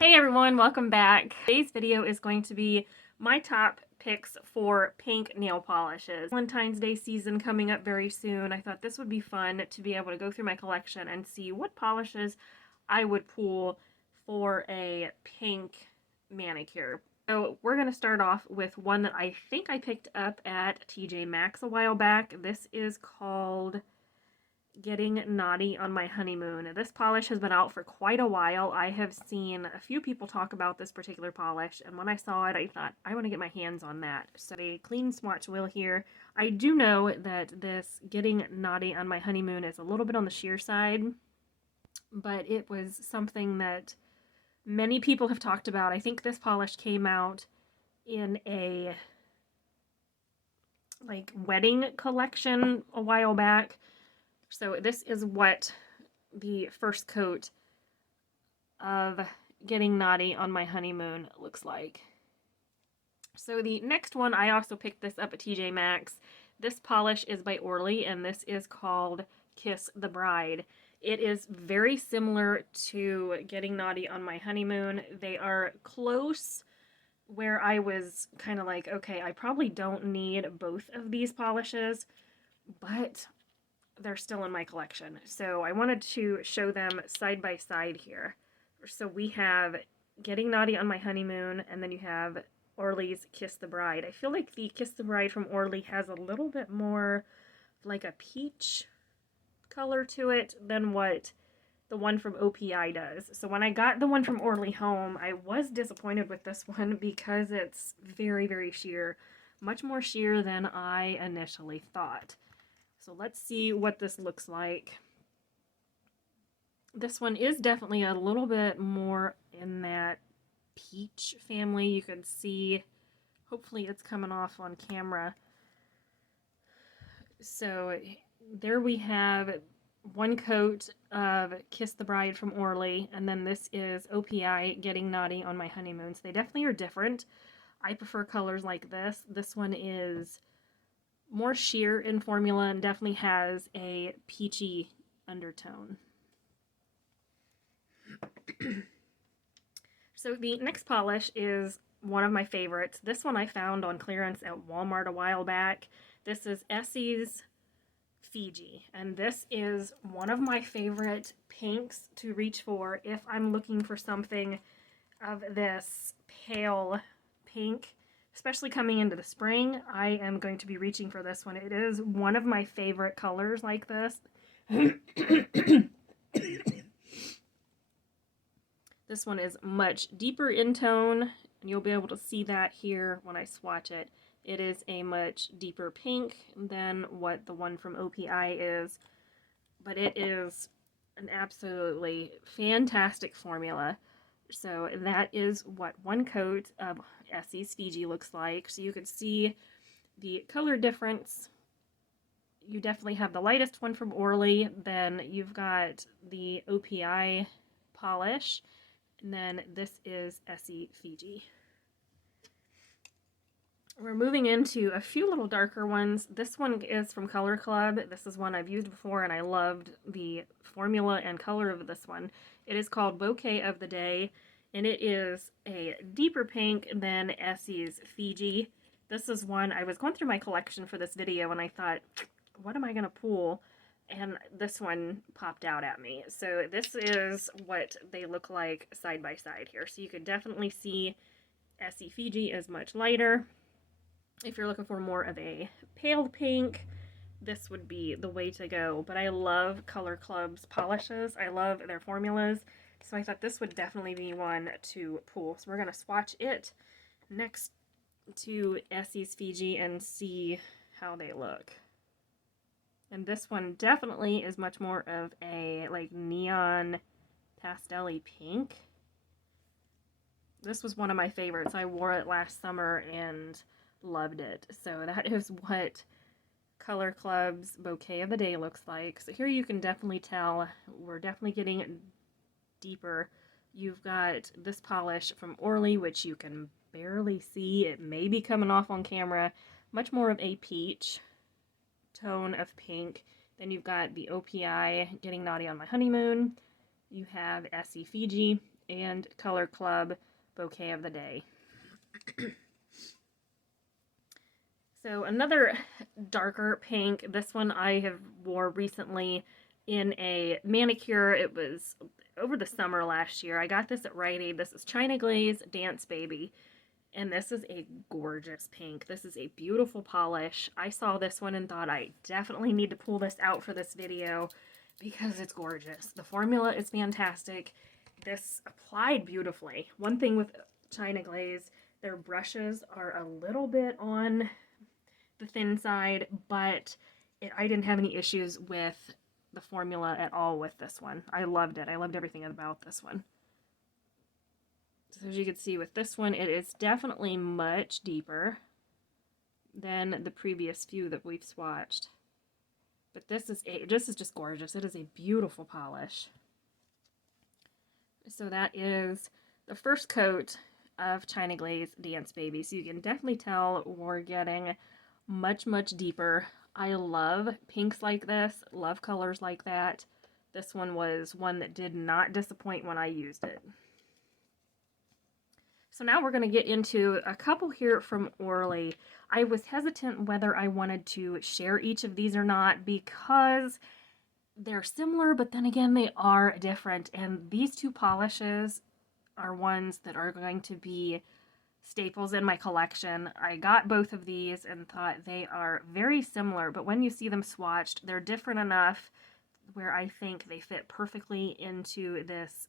Hey everyone, welcome back. Today's video is going to be my top picks for pink nail polishes. Valentine's Day season coming up very soon. I thought this would be fun to be able to go through my collection and see what polishes I would pull for a pink manicure. So we're going to start off with one that I think I picked up at TJ Maxx a while back. This is called Getting Naughty on My Honeymoon. This polish has been out for quite a while. I have seen a few people talk about this particular polish, and when I saw it, I thought, I want to get my hands on that. So a clean swatch wheel here. I do know that this Getting Naughty on My Honeymoon is a little bit on the sheer side, but it was something that many people have talked about. I think this polish came out in a wedding collection a while back. So this is what the first coat of Getting Naughty on My Honeymoon looks like. So the next one, I also picked this up at TJ Maxx. This polish is by ORLY, and this is called Kiss the Bride. It is very similar to Getting Naughty on My Honeymoon. They are close, where I was kind of like, okay, I probably don't need both of these polishes, but they're still in my collection. So I wanted to show them side by side here. So we have Getting Naughty on My Honeymoon, and then you have ORLY's Kiss the Bride. I feel like the Kiss the Bride from ORLY has a little bit more like a peach color to it than what the one from OPI does. So when I got the one from ORLY home, I was disappointed with this one because it's very, very sheer. Much more sheer than I initially thought. So let's see what this looks like. This one is definitely a little bit more in that peach family. You can see, hopefully it's coming off on camera. So there we have one coat of Kiss the Bride from ORLY, and then this is OPI Getting Naughty on My Honeymoon. So they definitely are different. I prefer colors like this. This one is more sheer in formula and definitely has a peachy undertone. So the next polish is one of my favorites. This one I found on clearance at Walmart a while back. This is ESSIE's Fiji, and this is one of my favorite pinks to reach for if I'm looking for something of this pale pink. Especially coming into the spring, I am going to be reaching for this one. It is one of my favorite colors like this. This one is much deeper in tone, and you'll be able to see that here when I swatch it. It is a much deeper pink than what the one from OPI is, but it is an absolutely fantastic formula. So that is what one coat of ESSIE's Fiji looks like. So you can see the color difference. You definitely have the lightest one from ORLY, then you've got the OPI polish, and then this is ESSIE Fiji. We're moving into a few little darker ones. This one is from Color Club. This is one I've used before, and I loved the formula and color of this one. It is called Bouquet of the Day, and it is a deeper pink than ESSIE's Fiji. This is one, I was going through my collection for this video, and I thought, what am I going to pull? And this one popped out at me. So this is what they look like side by side here. So you can definitely see ESSIE Fiji is much lighter. If you're looking for more of a pale pink, this would be the way to go. But I love Color Club's polishes. I love their formulas. So I thought this would definitely be one to pull. So we're going to swatch it next to ESSIE's Fiji and see how they look. And this one definitely is much more of a neon pastel-y pink. This was one of my favorites. I wore it last summer and loved it. So that is what Color Club's Bouquet of the Day looks like. So here you can definitely tell we're definitely getting deeper. You've got this polish from ORLY, which you can barely see. It may be coming off on camera. Much more of a peach tone of pink. Then you've got the OPI Getting Naughty on My Honeymoon. You have ESSIE Fiji, and Color Club Bouquet of the Day. So another darker pink. This one I have wore recently in a manicure. It was over the summer last year. I got this at Rite Aid. This is China Glaze Dance Baby. And this is a gorgeous pink. This is a beautiful polish. I saw this one and thought I definitely need to pull this out for this video because it's gorgeous. The formula is fantastic. This applied beautifully. One thing with China Glaze, their brushes are a little bit on the thin side, but I didn't have any issues with the formula at all with this one. I loved it. I loved everything about this one. So as you can see with this one, it is definitely much deeper than the previous few that we've swatched. But this is just gorgeous. It is a beautiful polish. So that is the first coat of China Glaze Dance Baby. So you can definitely tell we're getting much, much deeper. I love pinks like this, love colors like that. This one was one that did not disappoint when I used it. So now we're going to get into a couple here from ORLY. I was hesitant whether I wanted to share each of these or not because they're similar, but then again, they are different. And these two polishes are ones that are going to be staples in my collection. I got both of these and thought they are very similar, but when you see them swatched, they're different enough where I think they fit perfectly into this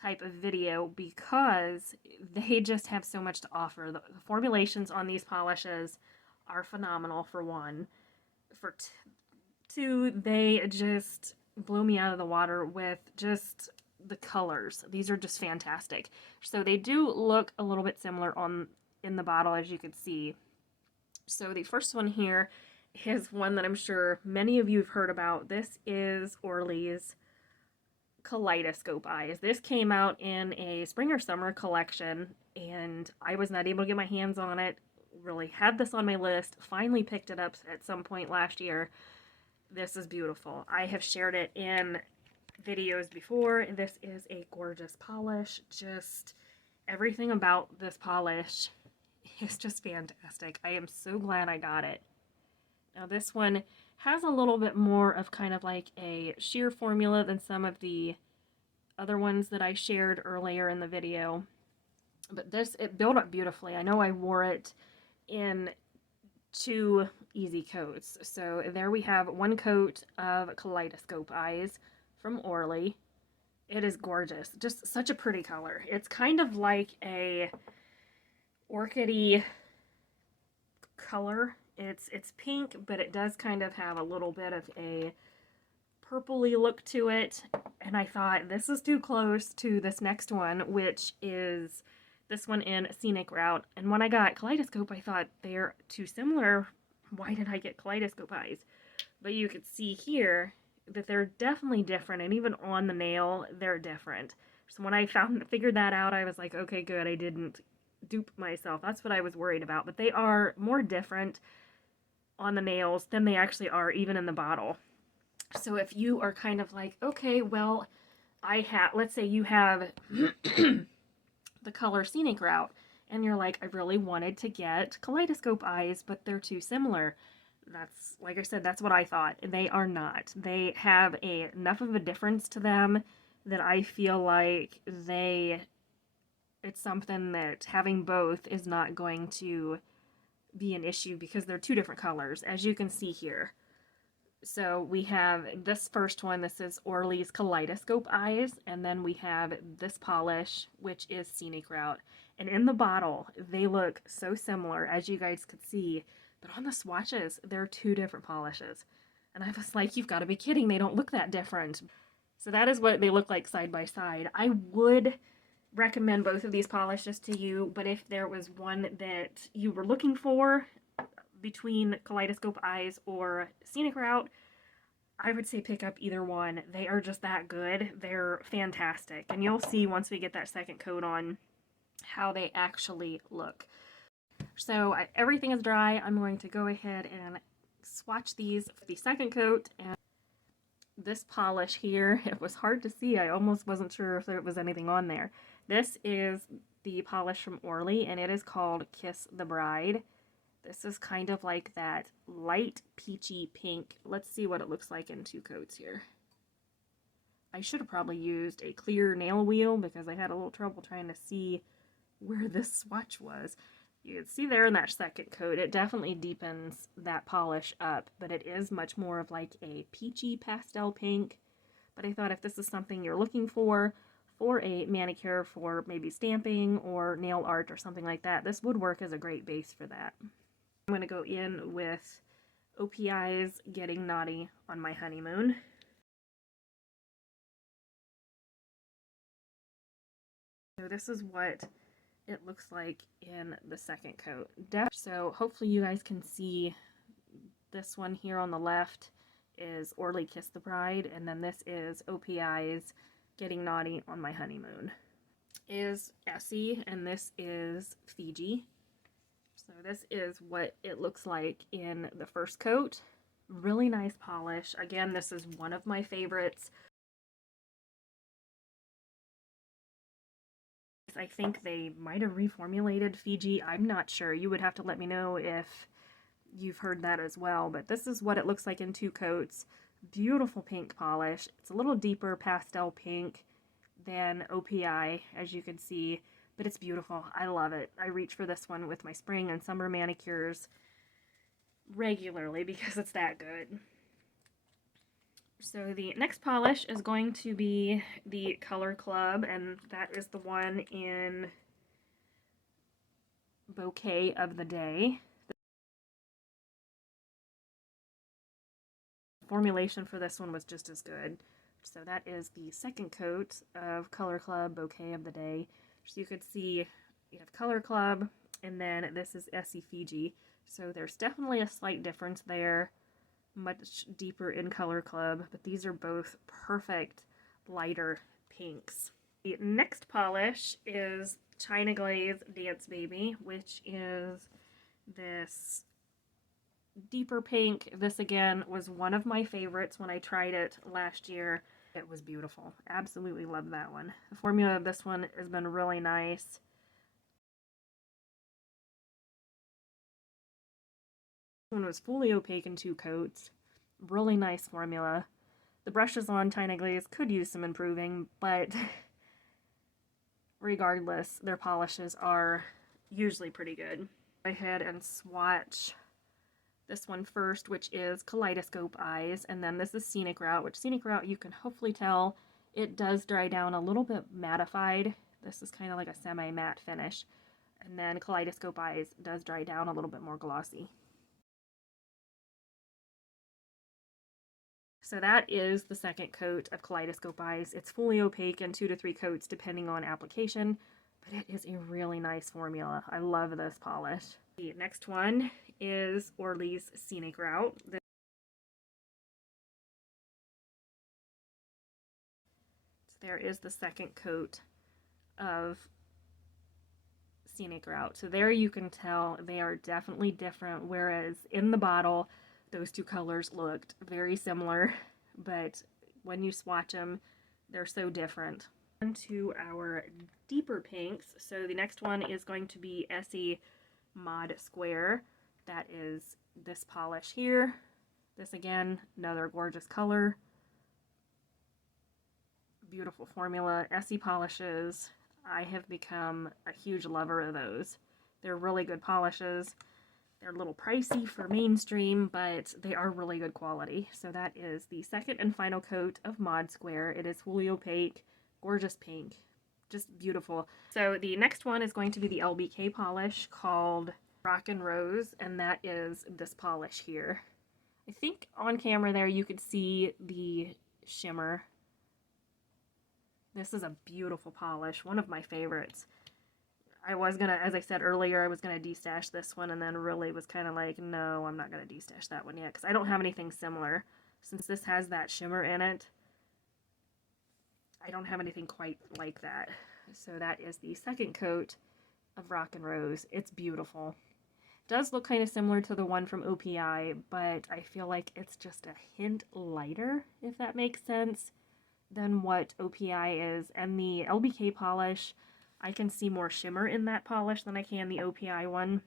type of video because they just have so much to offer. The formulations on these polishes are phenomenal, for one. For two, they just blow me out of the water with just the colors. These are just fantastic. So they do look a little bit similar in the bottle, as you can see. So the first one here is one that I'm sure many of you have heard about. This is ORLY's Kaleidoscope Eyes. This came out in a spring or summer collection, and I was not able to get my hands on it. Really had this on my list. Finally picked it up at some point last year. This is beautiful. I have shared it in videos before. This is a gorgeous polish. Just everything about this polish is just fantastic. I am so glad I got it. Now this one has a little bit more of kind of like a sheer formula than some of the other ones that I shared earlier in the video. But this, it built up beautifully. I know I wore it in 2 easy coats. So there we have 1 coat of Kaleidoscope Eyes from ORLY. It is gorgeous. Just such a pretty color. It's kind of like a orchidy color. It's pink, but it does kind of have a little bit of a purpley look to it. And I thought this is too close to this next one, which is this one in Scenic Route. And when I got Kaleidoscope, I thought they're too similar. Why did I get Kaleidoscope Eyes? But you could see here that they're definitely different, and even on the nail, they're different. So when I figured that out, I was like, okay, good, I didn't dupe myself. That's what I was worried about. But they are more different on the nails than they actually are even in the bottle. So if you are kind of like, okay, well, let's say you have the color Scenic Route, and you're like, I really wanted to get Kaleidoscope Eyes, but they're too similar. That's, like I said, that's what I thought. They are not. They have enough of a difference to them that I feel like it's something that having both is not going to be an issue because they're 2 different colors, as you can see here. So we have this first one, this is ORLY's Kaleidoscope Eyes, and then we have this polish, which is Scenic Route. And in the bottle, they look so similar, as you guys could see, but on the swatches, they're 2 different polishes. And I was like, you've got to be kidding, they don't look that different. So that is what they look like side by side. I would recommend both of these polishes to you, but if there was one that you were looking for between Kaleidoscope Eyes or Scenic Route, I would say pick up either one. They are just that good. They're fantastic. And you'll see once we get that second coat on how they actually look. So everything is dry. I'm going to go ahead and swatch these for the second coat. And this polish here, it was hard to see. I almost wasn't sure if there was anything on there. This is the polish from ORLY, and it is called Kiss the Bride. This is kind of like that light peachy pink. Let's see what it looks like in 2 coats here. I should have probably used a clear nail wheel because I had a little trouble trying to see where this swatch was. You can see there in that 2nd coat, it definitely deepens that polish up, but it is much more of like a peachy pastel pink. But I thought if this is something you're looking for a manicure for maybe stamping or nail art or something like that, this would work as a great base for that. I'm going to go in with OPI's Getting Naughty on My Honeymoon. So this is what it looks like in the 2nd coat. So hopefully you guys can see this one here on the left is ORLY Kiss the Bride, and then this is OPI's Getting Naughty on My Honeymoon. Is ESSIE, and this is Fiji. So this is what it looks like in the 1st coat. Really nice polish. Again, this is one of my favorites. I think they might have reformulated Fiji. I'm not sure. You would have to let me know if you've heard that as well. But this is what it looks like in 2 coats. Beautiful pink polish. It's a little deeper pastel pink than OPI, as you can see. But it's beautiful. I love it. I reach for this one with my spring and summer manicures regularly because it's that good. So the next polish is going to be the Color Club, and that is the one in Bouquet of the Day. The formulation for this one was just as good. So that is the 2nd coat of Color Club Bouquet of the Day. So you could see you have Color Club, and then this is ESSIE Fiji. So there's definitely a slight difference there. Much deeper in Color Club, but these are both perfect lighter pinks. The next polish is China Glaze Dance Baby, which is this deeper pink. This again was one of my favorites when I tried it last year. It was beautiful. Absolutely love that one. The formula of this one has been really nice. One was fully opaque in 2 coats. Really nice formula. The brushes on China Glaze could use some improving, but regardless, their polishes are usually pretty good. Go ahead and swatch this one first, which is Kaleidoscope Eyes, and then this is Scenic Route, which Scenic Route, you can hopefully tell it does dry down a little bit mattified. This is kind of like a semi-matte finish. And then Kaleidoscope Eyes does dry down a little bit more glossy. So that is the 2nd coat of Kaleidoscope Eyes. It's fully opaque in 2 to 3 coats depending on application, but it is a really nice formula. I love this polish. The next one is ORLY's Scenic Route. So there is the 2nd coat of Scenic Route. So there you can tell they are definitely different, whereas in the bottle those 2 colors looked very similar, but when you swatch them, they're so different. On to our deeper pinks. So the next one is going to be ESSIE Mod Square. That is this polish here. This again, another gorgeous color. Beautiful formula. ESSIE polishes, I have become a huge lover of those. They're really good polishes. They're a little pricey for mainstream, but they are really good quality. So that is the 2nd and final coat of Mod Square. It is fully opaque, gorgeous pink, just beautiful. So the next one is going to be the LBK polish called Rockin Rose, and that is this polish here. I think on camera there you could see the shimmer. This is a beautiful polish, one of my favorites. I was gonna, as I said earlier, I was gonna destash this one, and then really was kind of like, no, I'm not gonna destash that one yet, because I don't have anything similar. Since this has that shimmer in it, I don't have anything quite like that. So that is the 2nd coat of Rockin Rose. It's beautiful. Does look kind of similar to the one from OPI, but I feel like it's just a hint lighter, if that makes sense, than what OPI is. And the LBK polish, I can see more shimmer in that polish than I can the OPI one.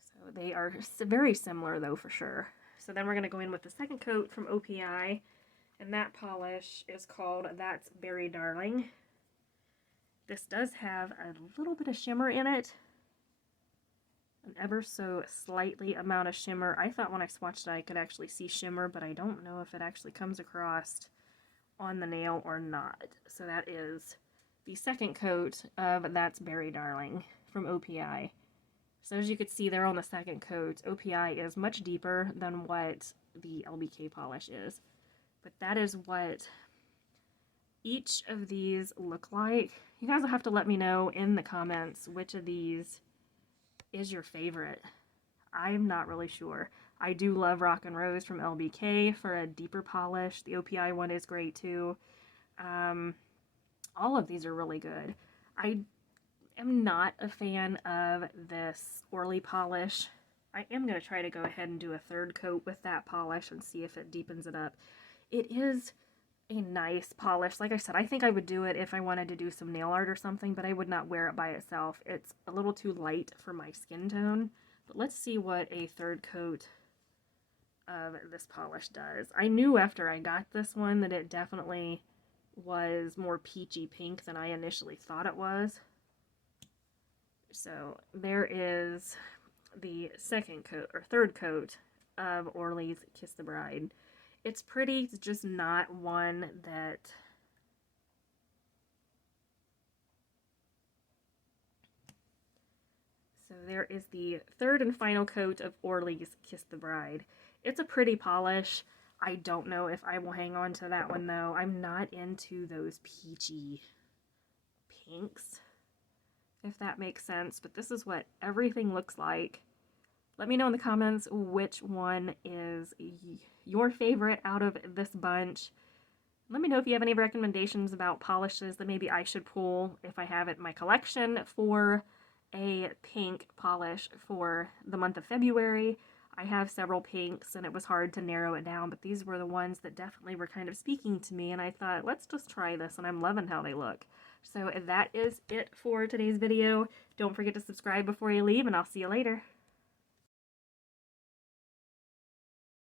So they are very similar though, for sure. So then we're going to go in with the second coat from OPI, and that polish is called That's Berry Darling. This does have a little bit of shimmer in it. An ever so slightly amount of shimmer. I thought when I swatched it I could actually see shimmer, but I don't know if it actually comes across on the nail or not. So that is the second coat of That's Berry Darling from OPI. So as you can see there on the second coat, OPI is much deeper than what the LBK polish is. But that is what each of these look like. You guys will have to let me know in the comments which of these is your favorite. I'm not really sure. I do love Rockin Rose from LBK for a deeper polish. The OPI one is great too. All of these are really good. I am not a fan of this ORLY polish. I am going to try to go ahead and do a third coat with that polish and see if it deepens it up. It is a nice polish. Like I said, I think I would do it if I wanted to do some nail art or something, but I would not wear it by itself. It's a little too light for my skin tone. But let's see what a third coat of this polish does. I knew after I got this one that it definitely was more peachy pink than I initially thought it was. So there is the second coat, or third coat, of ORLY's Kiss the Bride. It's pretty, it's just not one that so there is the third and final coat of ORLY's Kiss the Bride. It's a pretty polish. I don't know if I will hang on to that one though. I'm not into those peachy pinks, if that makes sense, but this is what everything looks like. Let me know in the comments which one is your favorite out of this bunch. Let me know if you have any recommendations about polishes that maybe I should pull if I have it in my collection for a pink polish for the month of February. I have several pinks and it was hard to narrow it down, but these were the ones that definitely were kind of speaking to me, and I thought, let's just try this, and I'm loving how they look. So that is it for today's video. Don't forget to subscribe before you leave, and I'll see you later.